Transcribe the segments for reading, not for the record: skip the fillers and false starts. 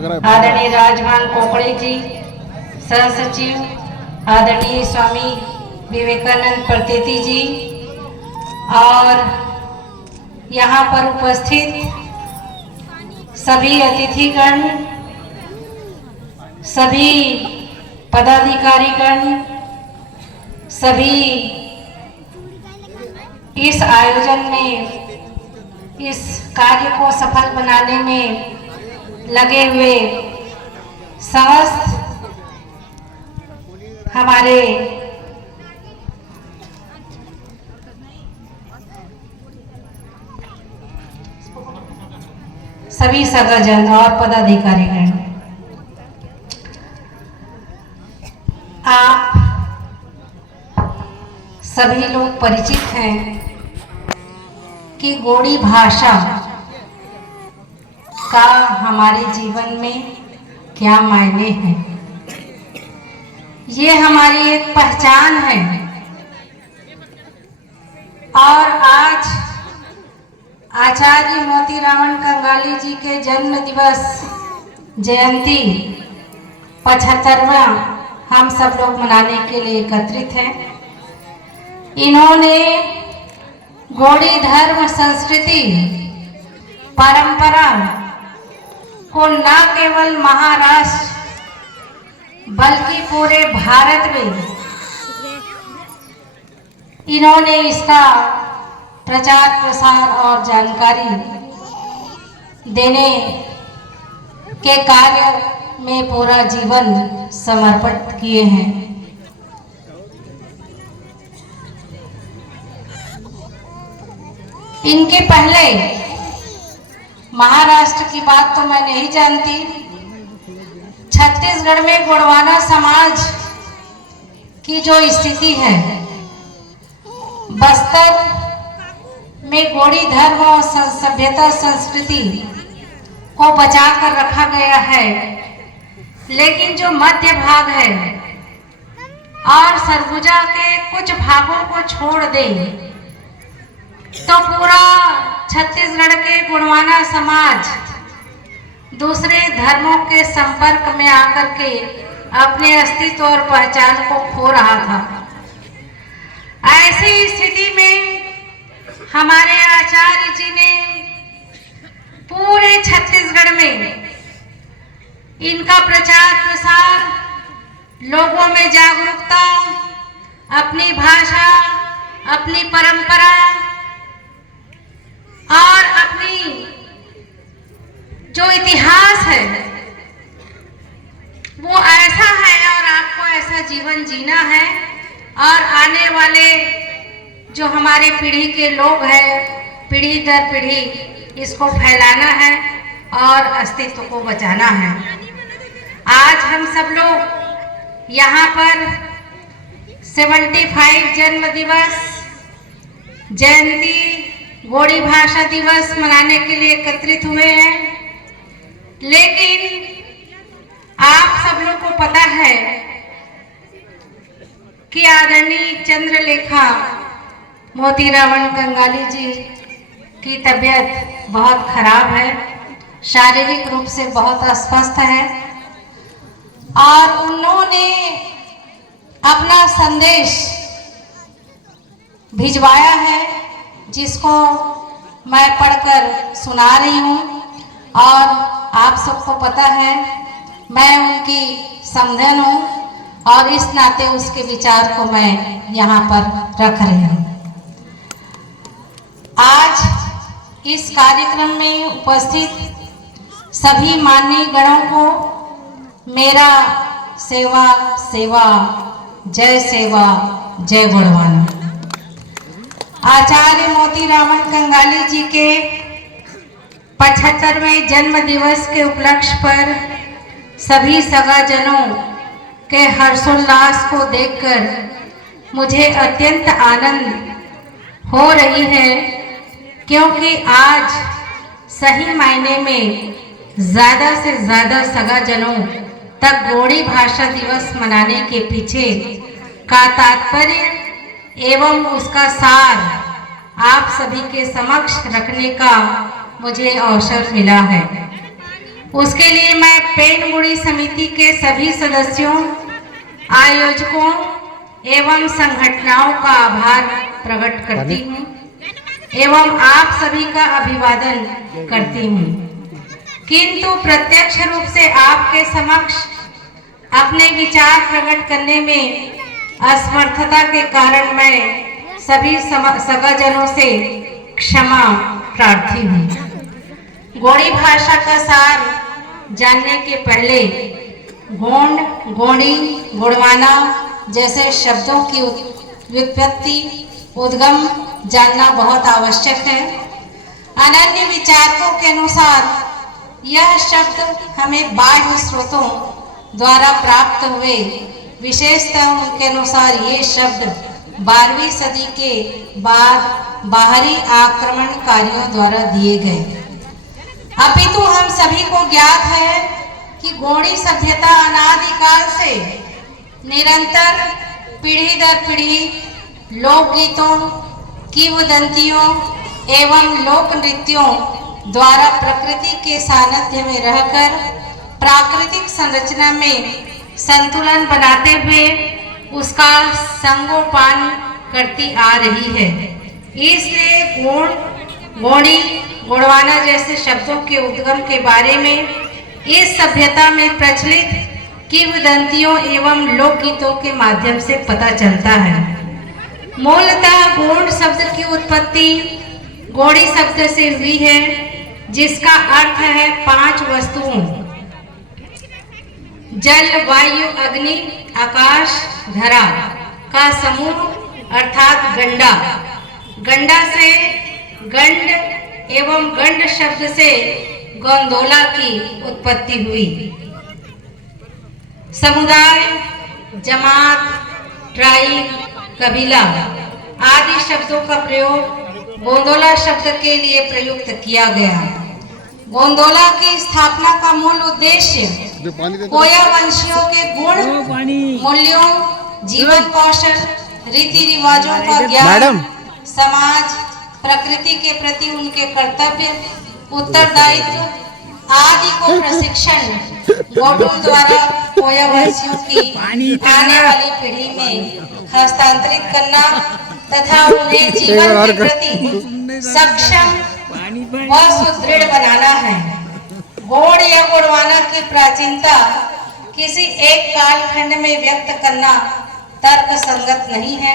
आदरणीय राजमान कोकड़े जी, सह सचिव आदरणीय स्वामी विवेकानंद प्रतीति जी और यहाँ पर उपस्थित सभी अतिथिगण, सभी पदाधिकारीगण, सभी इस आयोजन में, इस कार्य को सफल बनाने में लगे हुए समस्त हमारे सभी सगाजन और पदाधिकारीगण, आप सभी लोग परिचित हैं कि गोड़ी भाषा का हमारे जीवन में क्या मायने हैं। ये हमारी एक पहचान है और आज आचार्य मोतीराम कंगाली जी के जन्म दिवस जयंती 75वां हम सब लोग मनाने के लिए एकत्रित हैं। इन्होंने गोड़ी धर्म, संस्कृति, परंपरा को न केवल महाराष्ट्र बल्कि पूरे भारत में इन्होंने इसका प्रचार प्रसार और जानकारी देने के कार्य में पूरा जीवन समर्पित किए हैं। इनके पहले महाराष्ट्र की बात तो मैं नहीं जानती, छत्तीसगढ़ में गोंडवाना समाज की जो स्थिति है, बस्तर में गोड़ी धर्म और सभ्यता संस्कृति को बचा कर रखा गया है, लेकिन जो मध्य भाग है और सरगुजा के कुछ भागों को छोड़ दे तो पूरा छत्तीसगढ़ के गोंडवाना समाज दूसरे धर्मों के संपर्क में आकर के अपने अस्तित्व और पहचान को खो रहा था। ऐसी स्थिति में हमारे आचार्य जी ने पूरे छत्तीसगढ़ में इनका प्रचार प्रसार, लोगों में जागरूकता, अपनी भाषा, अपनी परंपरा और अपनी जो इतिहास है वो ऐसा है और आपको ऐसा जीवन जीना है और आने वाले जो हमारे पीढ़ी के लोग हैं, पीढ़ी दर पीढ़ी इसको फैलाना है और अस्तित्व को बचाना है। आज हम सब लोग यहाँ पर 75 जन्म दिवस जयंती, गोड़ी भाषा दिवस मनाने के लिए एकत्रित हुए हैं, लेकिन आप सब लोग को पता है कि आदरणीय चंद्रलेखा मोतीराम कंगाली जी की तबीयत बहुत खराब है, शारीरिक रूप से बहुत अस्वस्थ है और उन्होंने अपना संदेश भिजवाया है जिसको मैं पढ़कर सुना रही हूँ और आप सबको पता है मैं उनकी समधन हूँ और इस नाते उसके विचार को मैं यहाँ पर रख रही हूँ। आज इस कार्यक्रम में उपस्थित सभी माननीय गणों को मेरा सेवा सेवा जय सेवा जय गोंडवाना। आचार्य मोतीराम कंगाली जी के 75वें जन्म दिवस के उपलक्ष्य पर सभी सगाजनों के हर्षोल्लास को देखकर मुझे अत्यंत आनंद हो रही है, क्योंकि आज सही मायने में ज़्यादा से ज़्यादा सगाजनों तक गोड़ी भाषा दिवस मनाने के पीछे का तात्पर्य एवं उसका सार आप सभी के समक्ष रखने का मुझे अवसर मिला है। उसके लिए मैं पेंडगुड़ी समिति के सभी सदस्यों, आयोजकों एवं संगठनाओं का आभार प्रकट करती हूँ एवं आप सभी का अभिवादन करती हूँ। किंतु प्रत्यक्ष रूप से आपके समक्ष अपने विचार प्रकट करने में असमर्थता के कारण मैं सभी सगाजनों से क्षमा प्रार्थी हूँ। गोंडी भाषा का सार जानने के पहले गोंड, गोंडी, गोंडवाना जैसे शब्दों की व्युत्पत्ति, उद्गम जानना बहुत आवश्यक है। अनन्य विचारकों के अनुसार यह शब्द हमें बाह्य स्रोतों द्वारा प्राप्त हुए, विशेषतः उनके अनुसार ये शब्द 12वीं सदी के बाद बाहरी आक्रमणकारियों द्वारा दिए गए। अपितु हम सभी को ज्ञात है कि गोंडी सभ्यता अनादिकाल से निरंतर पीढ़ी दर पीढ़ी लोकगीतों, किंवदंतियों एवं लोक नृत्यों द्वारा प्रकृति के सानिध्य में रहकर प्राकृतिक संरचना में संतुलन बनाते हुए उसका संगोपान करती आ रही है। इसलिए गोंड, गोंडी, गोंडवाना जैसे शब्दों के उद्गम के बारे में इस सभ्यता में प्रचलित किंवदंतियों एवं लोकगीतों के माध्यम से पता चलता है। मूलतः गोंड शब्द की उत्पत्ति गोंडी शब्द से हुई है, जिसका अर्थ है 5 वस्तुओं, जल, वायु, अग्नि, आकाश, धरा का समूह अर्थात गंडा। गंडा से गंड एवं गंड शब्द से गोंदोला की उत्पत्ति हुई। समुदाय, जमात, ट्राइब, कबीला आदि शब्दों का प्रयोग गोंदोला शब्द के लिए प्रयुक्त किया गया। गोंदोला की स्थापना का मूल उद्देश्य कोया वंशियों के गुण, मूल्यों, जीवन कौशल, रीति रिवाजों का ज्ञान, समाज, प्रकृति के प्रति उनके कर्तव्य, उत्तरदायित्व आदि को प्रशिक्षण गोंडोल द्वारा कोया वंशियों की आने वाली पीढ़ी में हस्तांतरित करना तथा उन्हें जीवन के प्रति सक्षम व सुदृढ़ बनाना है। गोंड या गोंडवाना की प्राचीनता किसी एक कालखंड में व्यक्त करना तर्क संगत नहीं है,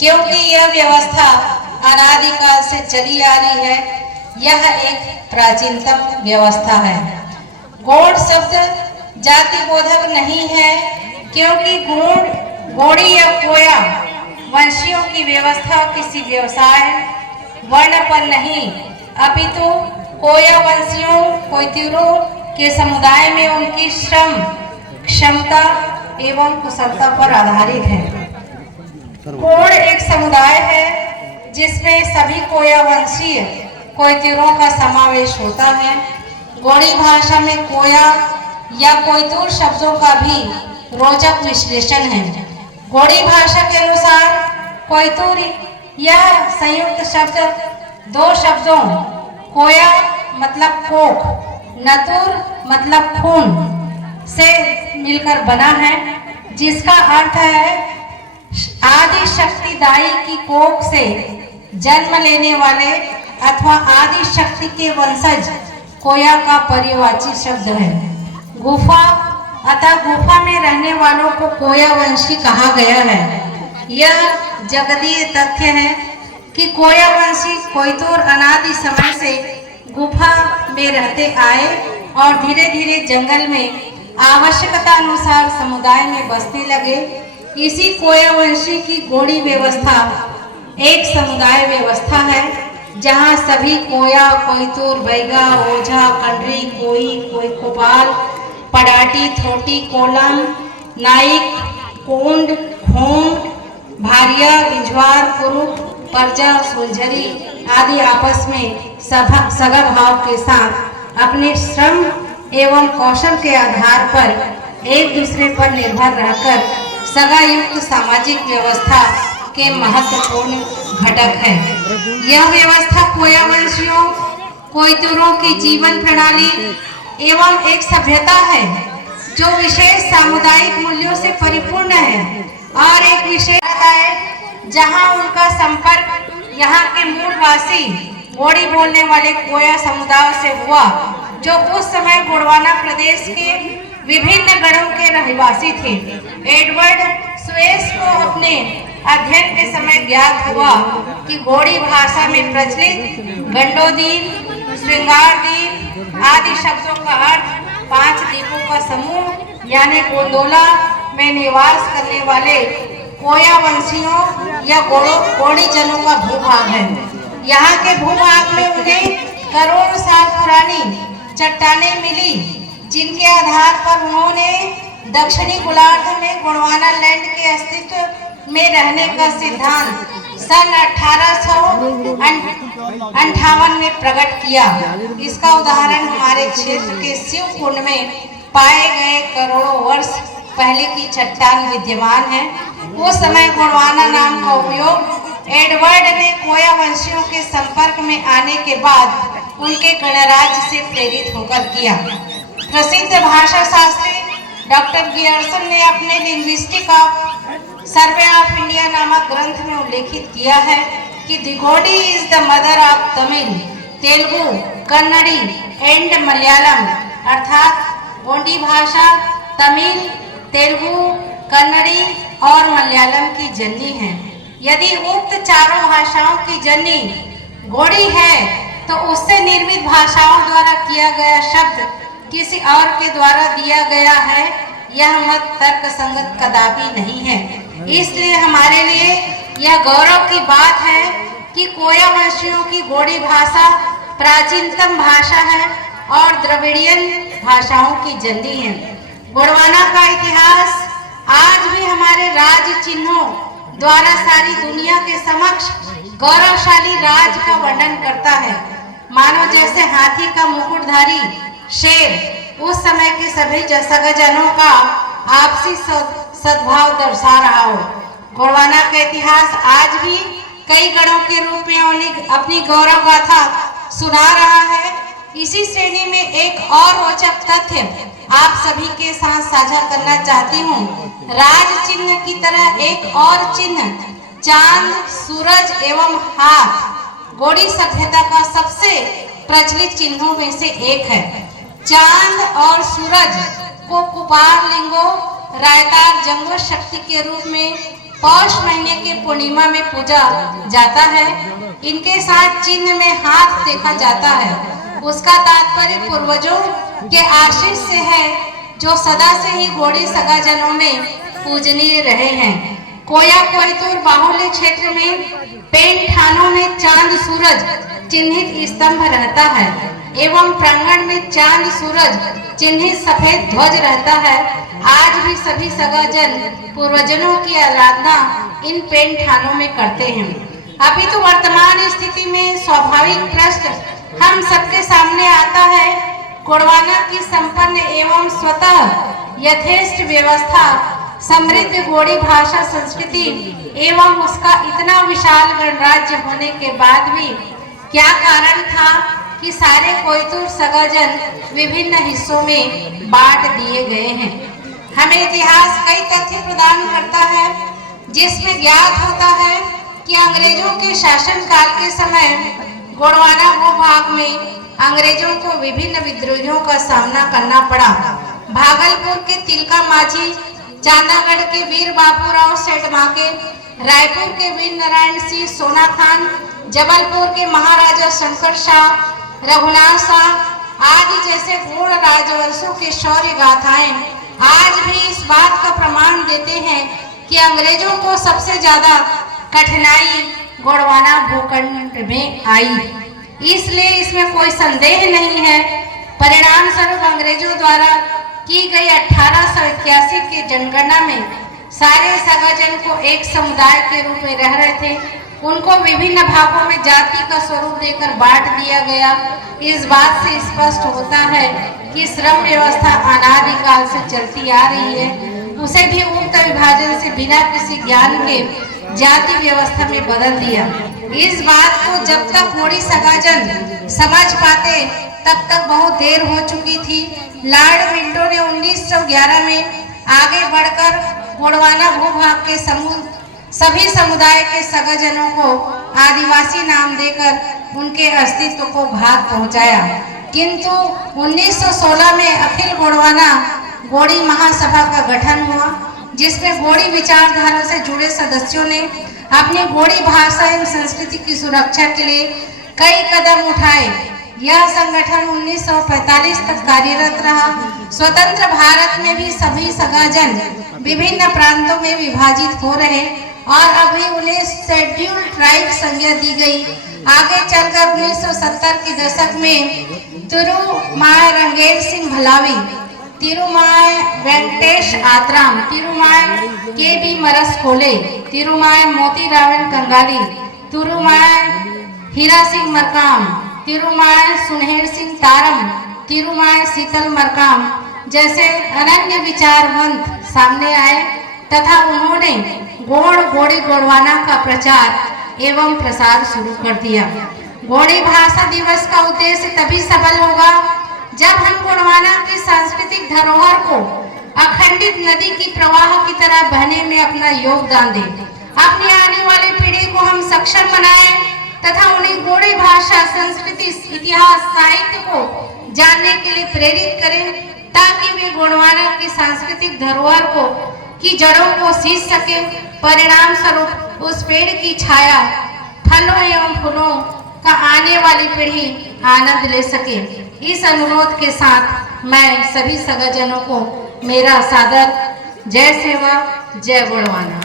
क्योंकि यह व्यवस्था अनादिकाल से चली आ रही है। यह एक प्राचीनतम व्यवस्था है। गोंड शब्द जाति बोधक नहीं है, क्योंकि गोंड, गोंडी या कोया वंशियों की व्यवस्था किसी व्यवसाय, वर्ण पर नहीं, अपितु कोया वंशियों, कोयतिरों के समुदाय में उनकी श्रम, क्षमता एवं कुशलता पर आधारित है। गोंड एक समुदाय है जिसमें सभी कोया वंशीय कोयतिरों का समावेश होता है। गोंडी भाषा में कोया या कोयतुर शब्दों का भी रोचक विश्लेषण है। गोंडी भाषा के अनुसार कोयतुर यह संयुक्त शब्द 2 शब्दों कोया मतलब कोख, नतुर मतलब खून से मिलकर बना है, जिसका अर्थ है आदि शक्तिदायी की कोख से जन्म लेने वाले अथवा आदि शक्ति के वंशज कोया का पर्यायवाची शब्द है। गुफा अतः गुफा में रहने वालों को कोया वंशी कहा गया है। यह जगदीय तथ्य है कि कोया वंशी कोयतुर अनादि समय से गुफा में रहते आए और धीरे धीरे जंगल में आवश्यकता अनुसार समुदाय में बसने लगे। इसी कोया वंशी की गोंडी व्यवस्था एक समुदाय व्यवस्था है, जहां सभी कोया, कोयतुर, बैगा, ओझा, कंडरी, कोई कोपाल, पडाटी, थोटी, कोलम, नाइक, कोंड, खोंड, भारिया, बिजवार, कुरुप, परजा, सुलझरी आदि आपस में सगा भाव के साथ अपने श्रम एवं कौशल के आधार पर एक दूसरे पर निर्भर रहकर सगा युक्त सामाजिक व्यवस्था के महत्वपूर्ण घटक है। यह व्यवस्था कोया वंशियों, कोयतुरों की जीवन प्रणाली एवं एक सभ्यता है जो विशेष सामुदायिक मूल्यों से परिपूर्ण है और एक विशेष है जहां उनका संपर्क यहाँ के मूलवासी गोड़ी बोलने वाले कोया समुदाय से हुआ, जो उस समय गोंडवाना प्रदेश के विभिन्न गणों के रहवासी थे। एडवर्ड स्वेस को अपने अध्ययन के समय ज्ञात हुआ कि गोड़ी भाषा में प्रचलित गंडोदीप, श्रृंगारदीप आदि शब्दों का अर्थ 5 द्वीपों का समूह यानी गोंडोला में निवास करने वाले कोया वंशियों या गोड़ी जनों का भूभाग है। यहाँ के भूभाग में उन्हें करोड़ों साल पुरानी चट्टानें मिली, जिनके आधार पर उन्होंने दक्षिणी गोलार्ध में गोंडवाना लैंड के अस्तित्व में रहने का सिद्धांत सन 1858 में प्रकट किया। इसका उदाहरण हमारे क्षेत्र के शिव कुंड में पाए गए करोड़ों वर्ष पहले की चट्टान विद्यमान है। उस समय गोंडवाना नाम का उपयोग एडवर्ड ने कोया वंशियों के संपर्क में आने के बाद उनके गणराज्य से प्रेरित होकर किया। प्रसिद्ध भाषा शास्त्री डॉक्टर गियर्सन ने अपने linguistic of survey of India नामक ग्रंथ में उल्लेखित किया है कि the Gondi is the mother of Tamil, Telugu, Kannadi and Malayalam, अर्थात गोंडी भाषा तमिल, तेलुगु, कन्नड़ी और मलयालम की जननी है। यदि उक्त चारों भाषाओं की जननी गोड़ी है तो उससे निर्मित भाषाओं द्वारा किया गया शब्द किसी और के द्वारा दिया गया है, यह मत तर्क संगत कदापि नहीं है। इसलिए हमारे लिए यह गौरव की बात है कि कोया वंशियों की गोड़ी भाषा प्राचीनतम भाषा है और द्रविड़ियन भाषाओं की जननी है। गोंडवाना का इतिहास आज भी हमारे राज चिन्हों द्वारा सारी दुनिया के समक्ष गौरवशाली राज का वर्णन करता है। मानो जैसे हाथी का मुकुटधारी शेर उस समय के सभी सगजनों का आपसी सद्भाव दर्शा रहा हो। गोंडवाना का इतिहास आज भी कई गणों के रूप में अपनी गौरव गाथा सुना रहा है। इसी श्रेणी में एक और रोचक तथ्य आप सभी के साथ साझा करना चाहती हूँ। राज चिन्ह की तरह एक और चिन्ह चांद, सूरज एवं हाथ गोड़ी सभ्यता का सबसे प्रचलित चिन्हों में से एक है। चांद और सूरज को कुपार लिंगो रायतार जंगो शक्ति के रूप में पौष महीने के पूर्णिमा में पूजा जाता है। इनके साथ चिन्ह में हाथ देखा जाता है। उसका तात्पर्य पूर्वजों के आशीष से है जो सदा से ही गोड़ी सगाजनों में पूजनीय रहे हैं। कोया कोयतूर बाहुल्य क्षेत्र में पेंट थानों में चांद सूरज चिन्हित स्तंभ रहता है एवं प्रांगण में चांद सूरज चिन्हित सफेद ध्वज रहता है। आज भी सभी सगाजन पूर्वजनों की आराधना इन पेंट थानों में करते हैं। अभी तो वर्तमान स्थिति में स्वाभाविक प्रश्न हम सबके सामने आता है। गोंडवाना की संपन्न एवं स्वतः यथेष्ट व्यवस्था समृद्ध गोड़ी भाषा संस्कृति एवं उसका इतना विशाल गणराज्य होने के बाद भी क्या कारण था कि सारे कोयतूर सगाजन विभिन्न हिस्सों में बांट दिए गए हैं। हमें इतिहास कई तथ्य प्रदान करता है जिसमें ज्ञात होता है कि अंग्रेजों के शासन काल के समय गोंडवाना भूभाग में अंग्रेजों को विभिन्न विद्रोहियों का सामना करना पड़ा। भागलपुर के तिलका माझी, चांदागढ़ के वीर बापूराव सेठमाके, रायपुर के वीर नारायण सिंह सोना खान, जबलपुर के महाराजा शंकर शाह, रघुनाथ शाह आदि जैसे पूर्ण राजवंशों के शौर्य गाथाएं आज भी इस बात का प्रमाण देते हैं कि अंग्रेजों को सबसे ज्यादा कठिनाई गोंडवाना भूखंड में आई। इसलिए इसमें कोई संदेह नहीं है। परिणाम स्वरूप अंग्रेजों द्वारा की गई 1881 की जनगणना में सारे सगाजन को एक समुदाय के रूप में रह रहे थे। उनको विभिन्न भागों में जाति का स्वरूप देकर बांट दिया गया। इस बात से स्पष्ट होता है कि श्रम व्यवस्था अनादिकाल से चलती आ रही है। उसे भी उक्त विभाजन से बिना किसी ज्ञान के जाति व्यवस्था में बदल दिया। इस बात को जब तक गोड़ी सगाजन समझ पाते तक बहुत देर हो चुकी थी। लॉर्ड मिंटो ने 1911 में आगे बढ़कर गोंडवाना भूभाग के सभी समुदाय के सगाजनों को आदिवासी नाम देकर उनके अस्तित्व को घात पहुंचाया। किंतु 1916 में अखिल गोंडवाना गोंडी महासभा का गठन हुआ, जिसमें गोंडी विचारधारा से जुड़े सदस्यों ने अपनी गोंडी भाषा एवं संस्कृति की सुरक्षा के लिए कई कदम उठाए। यह संगठन 1945 तक कार्यरत रहा। स्वतंत्र भारत में भी सभी सगाजन विभिन्न प्रांतों में विभाजित हो रहे और अभी उन्हें शेड्यूल ट्राइब संज्ञा दी गई। आगे चलकर 1970 के दशक में तिरुमाय रंगेल सिंह भलावी, तिरुमाय वेंकटेश आत्राम, तिरुमाय के बी मरस खोले, तिरुमाय मोती रावण कंगाली, तिरुमाय हीरा सिंह मरकाम, तिरुमाय सुनहेर सिंह तारम, तिरुमाय शीतल मरकाम जैसे अनन्य विचारवंत सामने आए तथा उन्होंने गोंडी गोंडवाना का प्रचार एवं प्रसार शुरू कर दिया। गोंडी भाषा दिवस का उद्देश्य तभी सफल होगा जब हम गोंडवाना की सांस्कृतिक धरोहर को अखंडित नदी की प्रवाह की तरह बहने में अपना योगदान दें। अपनी आने वाली पीढ़ी को हम सक्षम बनाएं तथा उन्हें गोंडी भाषा, संस्कृति, इतिहास, साहित्य को जानने के लिए प्रेरित करें ताकि वे गोंडवाना की सांस्कृतिक धरोहर को की जड़ों को सींच सके। परिणाम स्वरूप उस पेड़ की छाया, फलों एवं फूलों का आने वाली पीढ़ी आनंद ले सके। इस अनुरोध के साथ मैं सभी सगाजनों को मेरा सादर जय सेवा, जय गोंडवाना।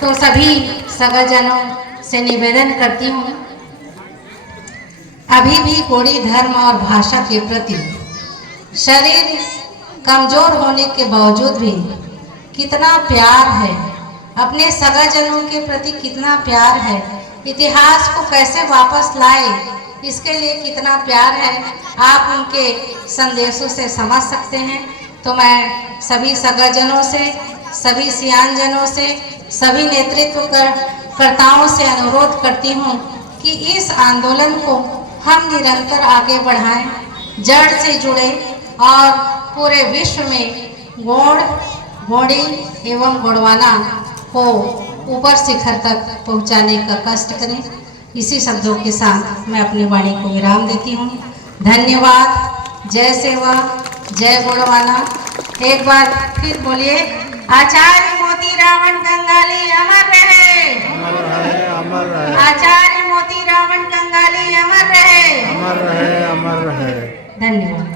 तो सभी सगाजनों से निवेदन करती हूँ, अभी भी गोंडी धर्म और भाषा के प्रति शरीर कमजोर होने के बावजूद भी कितना प्यार है, अपने सगाजनों के प्रति कितना प्यार है, इतिहास को कैसे वापस लाए इसके लिए कितना प्यार है, आप उनके संदेशों से समझ सकते हैं। तो मैं सभी सगाजनों से, सभी सियानजनों से, सभी नेतृत्व कर्ताओं से अनुरोध करती हूँ कि इस आंदोलन को हम निरंतर आगे बढ़ाएं, जड़ से जुड़े और पूरे विश्व में गोंडी एवं गोंडवाना को ऊपर शिखर तक पहुंचाने का कष्ट करें। इसी शब्दों के साथ मैं अपनी वाणी को विराम देती हूँ। धन्यवाद। जय सेवा, जय गोंडवाना। एक बार फिर बोलिए, आचार्य मोती रावण कंगाली अमर रहे, अमर रहे, अमर रहे। आचार्य मोती रावण कंगाली अमर रहे, अमर रहे, अमर रहे। धन्यवाद।